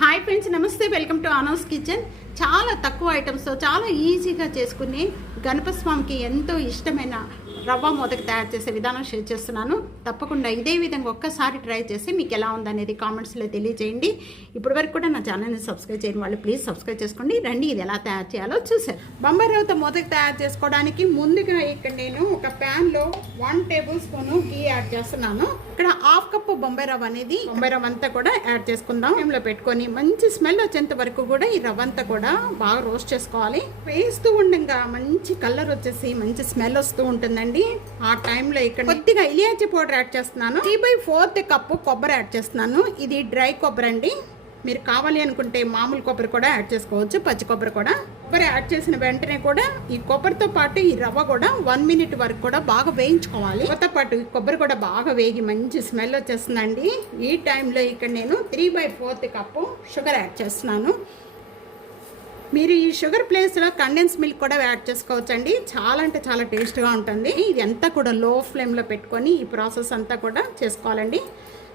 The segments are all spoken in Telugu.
హాయ్ ఫ్రెండ్స్, నమస్తే. Welcome to Anu's kitchen. చాలా తక్కువ ఐటమ్స్తో చాలా ఈజీగా చేసుకుని గణపతి స్వామికి ఎంతో ఇష్టమైన రవ్వ మోదక్ తయారు చేసే విధానం షేర్ చేస్తున్నాను. తప్పకుండా ఇదే విధంగా ఒక్కసారి ట్రై చేసి మీకు ఎలా ఉందనేది కామెంట్స్లో తెలియజేయండి. ఇప్పటి వరకు కూడా నా ఛానల్ని సబ్స్క్రైబ్ చేయని వాళ్ళు ప్లీజ్ సబ్స్క్రైబ్ చేసుకోండి. రండి ఇది ఎలా తయారు చేయాలో చూసారు. బొంబాయి రవ్వతో మోదక్ తయారు చేసుకోవడానికి ముందుగా ఇక్కడ నేను ఒక ప్యాన్లో 1 టేబుల్ స్పూన్ ఘీ యాడ్ చేస్తున్నాను. ఇక్కడ హాఫ్ కప్ బొంబాయి రవ్వ అనేది బొంబాయి రవ్వ అంతా కూడా యాడ్ చేసుకుందాం. ఫ్లేమ్లో పెట్టుకొని మంచి స్మెల్ వచ్చేంత వరకు కూడా ఈ రవ్వ అంతా కూడా బాగా రోస్ట్ చేసుకోవాలి. వేస్తూ ఉండగా మంచి కలర్ వచ్చేసి మంచి స్మెల్ వస్తూ ఉంటుందండి. ఆ టైంలో ఇక్కడ కొద్దిగా ఇలాచీ పౌడర్ యాడ్ చేస్తున్నాను. 3/4 కప్పు కొబ్బరి యాడ్ చేస్తున్నాను. ఇది డ్రై కొబ్బరి అండి. మీరు కావాలి అనుకుంటే మామూలు కొబ్బరి కూడా యాడ్ చేసుకోవచ్చు, పచ్చి కొబ్బరి కూడా. కొబ్బరి యాడ్ చేసిన వెంటనే కూడా ఈ కొబ్బరితో పాటు ఈ రవ్వ కూడా 1 మినిట్ వరకు కూడా బాగా వేయించుకోవాలి. కొత్తతో పాటు ఈ కొబ్బరి కూడా బాగా వేగి మంచి స్మెల్ వచ్చేస్తుందండి. ఈ టైంలో ఇక్కడ నేను 3/4 కప్పు షుగర్ యాడ్ చేస్తున్నాను. మీరు ఈ షుగర్ ప్లేస్లో కండెన్స్ మిల్క్ కూడా యాడ్ చేసుకోవచ్చు అండి. చాలా అంటే చాలా టేస్ట్గా ఉంటుంది. ఇది అంతా కూడా లో ఫ్లేమ్లో పెట్టుకొని ఈ ప్రాసెస్ అంతా కూడా చేసుకోవాలండి,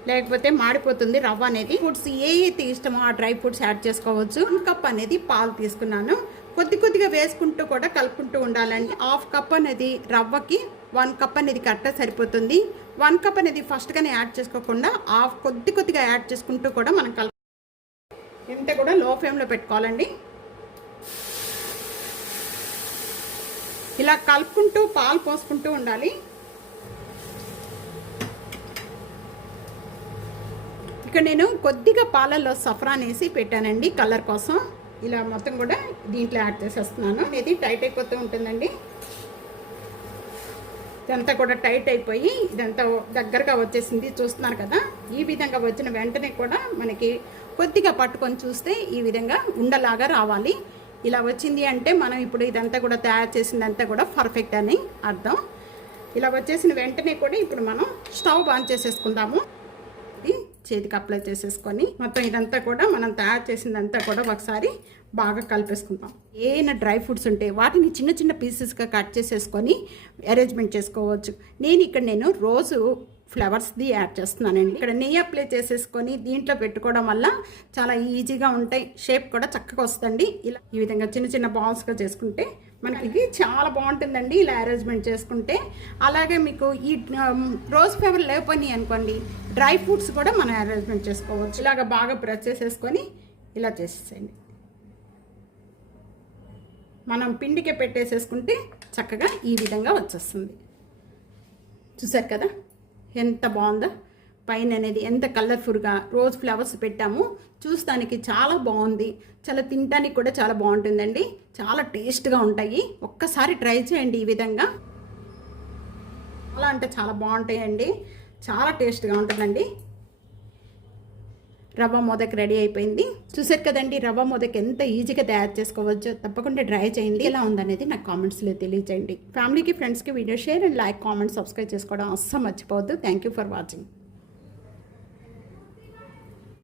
లేకపోతే మాడిపోతుంది రవ్వ అనేది. ఫుడ్స్ ఏ అయితే ఇష్టమో ఆ డ్రై ఫ్రూట్స్ యాడ్ చేసుకోవచ్చు. 1 కప్ అనేది పాలు తీసుకున్నాను. కొద్దిగా వేసుకుంటూ కూడా కలుపుకుంటూ ఉండాలండి. హాఫ్ కప్ అనేది రవ్వకి 1 కప్ అనేది కరెక్ట్గా సరిపోతుంది. 1 కప్ అనేది ఫస్ట్గానే యాడ్ చేసుకోకుండా హాఫ్ కొద్దిగా యాడ్ చేసుకుంటూ కూడా మనం ఇంత కూడా లో ఫ్లేమ్లో పెట్టుకోవాలండి. ఇలా కలుపుకుంటూ పాలు పోసుకుంటూ ఉండాలి. ఇక్కడ నేను కొద్దిగా పాలల్లో సఫ్రాన్ వేసి పెట్టానండి కలర్ కోసం. ఇలా మొత్తం కూడా దీంట్లో యాడ్ చేసేస్తున్నాను. ఇది టైట్ అయిపోతూ ఉంటుందండి. ఇదంతా కూడా టైట్ అయిపోయి ఇదంతా దగ్గరగా వచ్చేసింది, చూస్తున్నారు కదా. ఈ విధంగా వచ్చిన వెంటనే కూడా మనకి కొద్దిగా పట్టుకొని చూస్తే ఈ విధంగా ఉండలాగా రావాలి. ఇలా వచ్చింది అంటే మనం ఇప్పుడు ఇదంతా కూడా తయారు చేసిందంతా కూడా పర్ఫెక్ట్ అని అర్థం. ఇలా వచ్చేసిన వెంటనే కూడా ఇప్పుడు మనం స్టవ్ ఆన్ చేసేసుకుందాము. చేతికి అప్లై చేసేసుకొని మొత్తం ఇదంతా కూడా మనం తయారు చేసిందంతా కూడా ఒకసారి బాగా కలిపేసుకుందాం. ఏమైనా డ్రై ఫ్రూట్స్ ఉంటే వాటిని చిన్న పీసెస్గా కట్ చేసేసుకొని అరేంజ్మెంట్ చేసుకోవచ్చు. నేను రోజు ఫ్లవర్స్ది యాడ్ చేస్తున్నానండి. ఇక్కడ నెయ్యి అప్లై చేసేసుకొని దీంట్లో పెట్టుకోవడం వల్ల చాలా ఈజీగా ఉంటాయి. షేప్ కూడా చక్కగా వస్తుంది. ఇలా ఈ విధంగా చిన్న బాల్స్గా చేసుకుంటే మనకి ఇది చాలా బాగుంటుందండి. ఇలా అరేంజ్మెంట్ చేసుకుంటే. అలాగే మీకు ఈ రోజ్ ఫ్లేవర్ లేకపోయి అనుకోండి, డ్రై ఫ్రూట్స్ కూడా మనం అరేంజ్మెంట్ చేసుకోవచ్చు. ఇలాగ బాగా ప్రెస్ చేసేసుకొని ఇలా చేసేసేయండి. మనం పిండికే పెట్టేసేసుకుంటే చక్కగా ఈ విధంగా వచ్చేస్తుంది. చూసారు కదా ఎంత బాగుందో. పైన అనేది ఎంత కలర్ఫుల్గా రోజ్ ఫ్లవర్స్ పెట్టాము. చూస్తానికి చాలా బాగుంది. చాలా తినడానికి కూడా చాలా బాగుంటుందండి. చాలా టేస్ట్గా ఉంటాయి. ఒక్కసారి ట్రై చేయండి ఈ విధంగా. చాలా అంటే చాలా బాగుంటాయండి. చాలా టేస్ట్గా ఉంటుందండి. రవ్వ మోదక్ రెడీ అయిపోయింది. చూసారు కదండి రవ్వ మోదక్ ఎంత ఈజీగా తయారు చేసుకోవచ్చు. తప్పకుండా ట్రై చేయండి. ఎలా ఉందనేది నాకు కామెంట్స్లో తెలియజేయండి. ఫ్యామిలీకి ఫ్రెండ్స్కి video share and like, comment, subscribe చేసుకోవడం అస్సలు మర్చిపోవద్దు. Thank you for watching.